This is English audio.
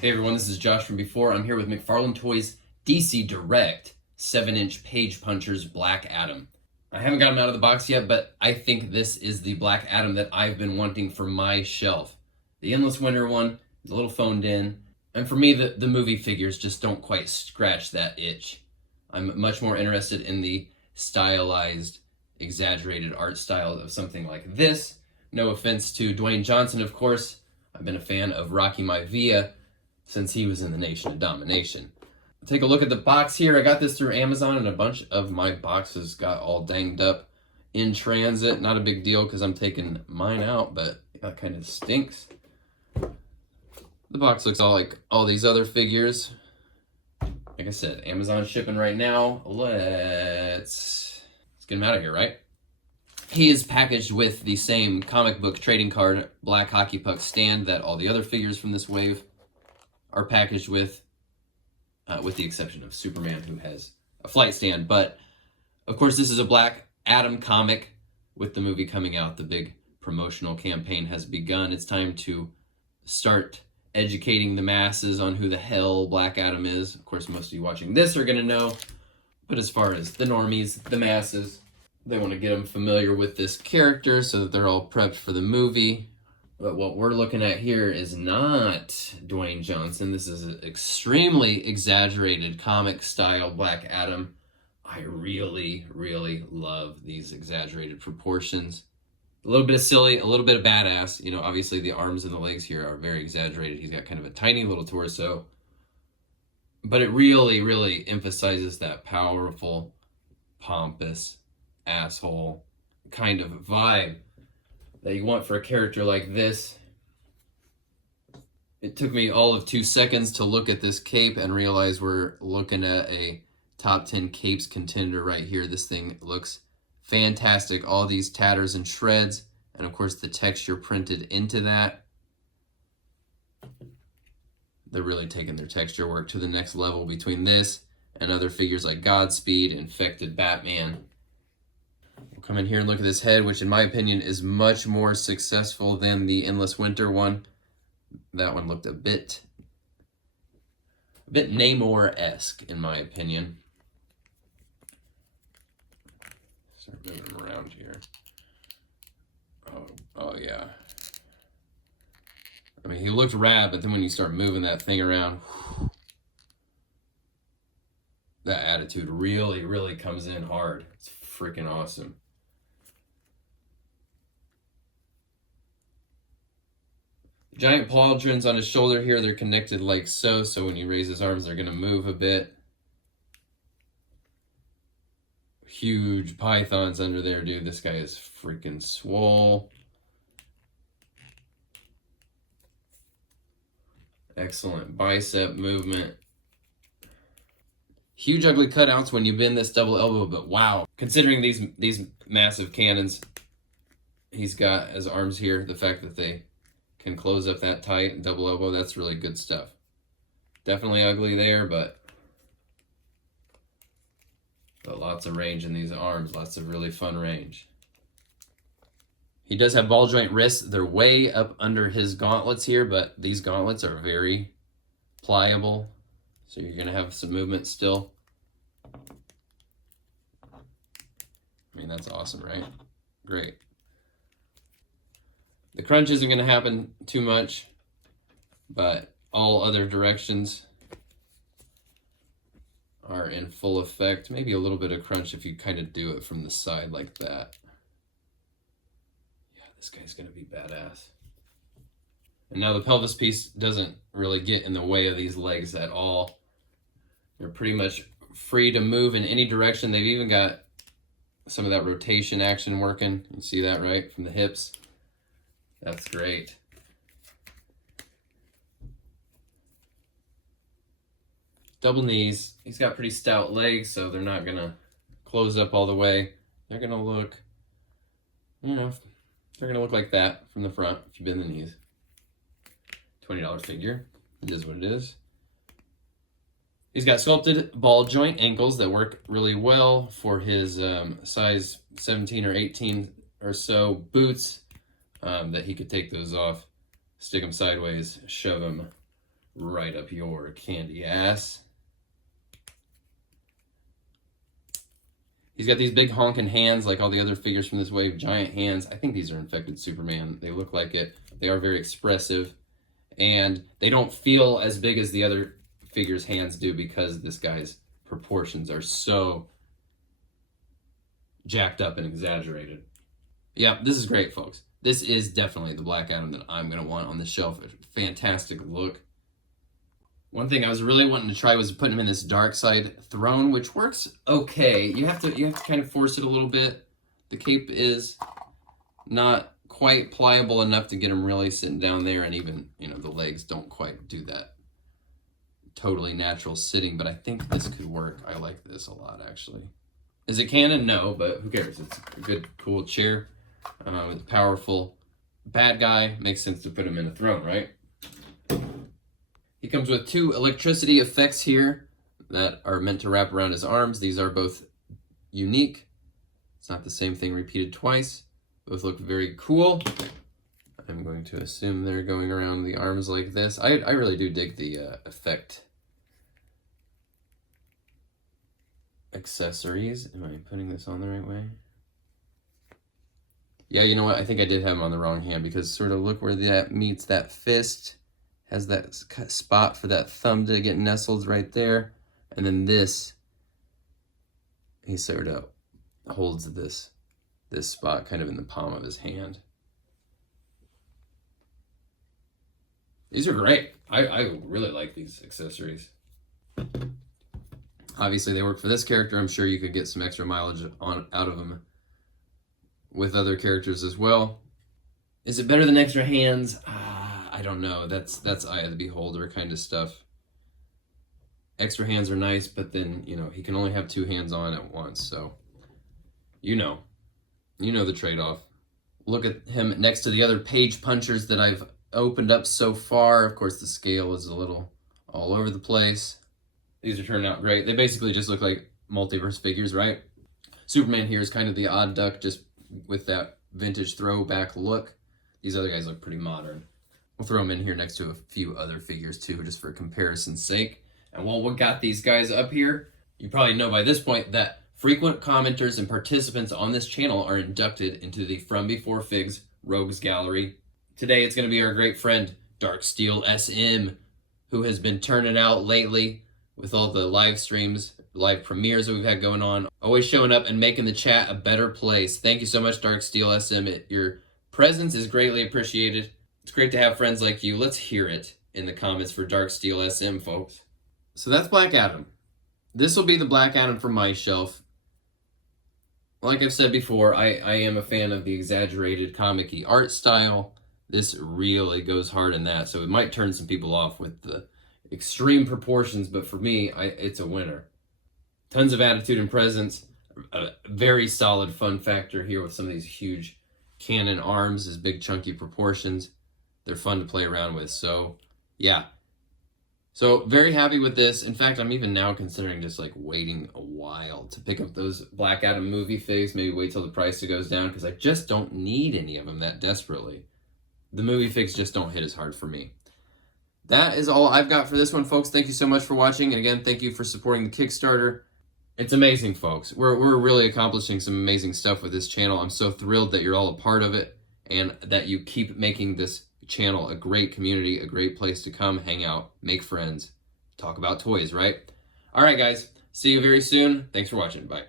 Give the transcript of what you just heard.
Hey everyone, this is Josh from Before. I'm here with McFarlane Toys DC Direct 7-inch Page Punchers Black Adam. I haven't got him out of the box yet, but I think this is the Black Adam that I've been wanting for my shelf. The Endless Winter one is a little phoned in, and for me, the movie figures just don't quite scratch that itch. I'm much more interested in the stylized, exaggerated art style of something like this. No offense to Dwayne Johnson, of course. I've been a fan of Rocky Maivia since he was in the Nation of Domination. Take a look at the box here. I got this through Amazon, and a bunch of my boxes got all danged up in transit. Not a big deal because I'm taking mine out, but that kind of stinks. The box looks all like all these other figures. Like I said, Amazon shipping right now. Let's get him out of here, right? He is packaged with the same comic book trading card black hockey puck stand that all the other figures from this wave are packaged with the exception of Superman, who has a flight stand. But of course, this is a Black Adam comic. With the movie coming out, the big promotional campaign has begun. It's time to start educating the masses on who the hell Black Adam is. Of course, most of you watching this are going to know. But as far as the normies, the masses, they want to get them familiar with this character so that they're all prepped for the movie. But what we're looking at here is not Dwayne Johnson. This is an extremely exaggerated comic style Black Adam. I really, really love these exaggerated proportions. A little bit of silly, a little bit of badass. You know, obviously the arms and the legs here are very exaggerated. He's got kind of a tiny little torso. But it really, really emphasizes that powerful, pompous, asshole kind of vibe that you want for a character like this. It took me all of 2 seconds to look at this cape and realize we're looking at a top 10 capes contender right here. This thing looks fantastic. All these tatters and shreds, and of course the texture printed into that. They're really taking their texture work to the next level between this and other figures like Godspeed, Infected Batman. We'll come in here and look at this head, which in my opinion is much more successful than the Endless Winter one. That one looked a bit Namor-esque in my opinion. Start moving him around here. Oh yeah. I mean, he looked rad, but then when you start moving that thing around, whew, that attitude really, really comes in hard. It's freaking awesome. Giant pauldrons on his shoulder here. They're connected like so. So when you raise his arms, they're going to move a bit. Huge pythons under there, dude. This guy is freaking swole. Excellent bicep movement. Huge ugly cutouts when you bend this double elbow, but wow. Considering these massive cannons he's got as arms here, the fact that they can close up that tight and double elbow, that's really good stuff. Definitely ugly there, but lots of range in these arms, lots of really fun range. He does have ball joint wrists. They're way up under his gauntlets here, but these gauntlets are very pliable, so you're gonna have some movement still. I mean, that's awesome, right? Great. The crunch isn't gonna happen too much, but all other directions are in full effect. Maybe a little bit of crunch if you kind of do it from the side like that. Yeah, this guy's gonna be badass. And now the pelvis piece doesn't really get in the way of these legs at all. They're pretty much free to move in any direction. They've even got some of that rotation action working. You see that, right? From the hips. That's great. Double knees. He's got pretty stout legs, so they're not gonna close up all the way. They're gonna look, you know, they're gonna look like that from the front if you bend the knees. $20 figure. It is what it is. He's got sculpted ball joint ankles that work really well for his size 17 or 18 or so boots, that he could take those off, stick them sideways, shove them right up your candy ass. He's got these big honking hands like all the other figures from this wave, giant hands. I think these are infected Superman. They look like it. They are very expressive. And they don't feel as big as the other figures' hands do because this guy's proportions are so jacked up and exaggerated. Yeah, this is great, folks. This is definitely the Black Adam that I'm going to want on the shelf. A fantastic look. One thing I was really wanting to try was putting him in this dark side throne, which works okay. You have to kind of force it a little bit. The cape is not quite pliable enough to get him really sitting down there, and even, you know, the legs don't quite do that totally natural sitting, but I think this could work. I like this a lot, actually. Is it canon? No, but who cares? It's a good, cool chair. With a powerful bad guy. Makes sense to put him in a throne, right? He comes with 2 electricity effects here that are meant to wrap around his arms. These are both unique. It's not the same thing repeated twice. Both look very cool. I'm going to assume they're going around the arms like this. I really do dig the effect accessories. Am I putting this on the right way? Yeah, you know what? I think I did have him on the wrong hand, because sort of look where that meets that fist. Has that spot for that thumb to get nestled right there. And then this, he sort of holds this spot kind of in the palm of his hand. These are great. I really like these accessories. Obviously, they work for this character. I'm sure you could get some extra mileage out of them with other characters as well. Is it better than extra hands? I don't know. That's eye of the beholder kind of stuff. Extra hands are nice, but then, you know, he can only have 2 hands on at once. So, you know the trade-off. Look at him next to the other page punchers that I've opened up so far. Of course, the scale is a little all over the place. These are turning out great. They basically just look like multiverse figures, right? Superman here is kind of the odd duck, just with that vintage throwback look. These other guys look pretty modern. We'll throw them in here next to a few other figures too, just for comparison's sake. And while we got these guys up here, you probably know by this point that frequent commenters and participants on this channel are inducted into the From Before Figs Rogues Gallery. Today it's going to be our great friend Darksteel SM, who has been turning out lately with all the live streams, live premieres that we've had going on, always showing up and making the chat a better place. Thank you so much, Darksteel SM. Your presence is greatly appreciated. It's great to have friends like you. Let's hear it in the comments for Darksteel SM, folks. So that's Black Adam. This will be the Black Adam from my shelf. Like I've said before, I am a fan of the exaggerated comic-y art style. This really goes hard in that, so it might turn some people off with the extreme proportions, but for me, it's a winner. Tons of attitude and presence. A very solid fun factor here with some of these huge cannon arms, his big chunky proportions. They're fun to play around with, so yeah. So very happy with this. In fact, I'm even now considering just like waiting a while to pick up those Black Adam movie figs, maybe wait till the price goes down, because I just don't need any of them that desperately. The movie figs just don't hit as hard for me. That is all I've got for this one, folks. Thank you so much for watching, and again, thank you for supporting the Kickstarter. It's amazing, folks. We're really accomplishing some amazing stuff with this channel. I'm so thrilled that you're all a part of it, and that you keep making this channel a great community, a great place to come, hang out, make friends, talk about toys, right? All right, guys. See you very soon. Thanks for watching. Bye.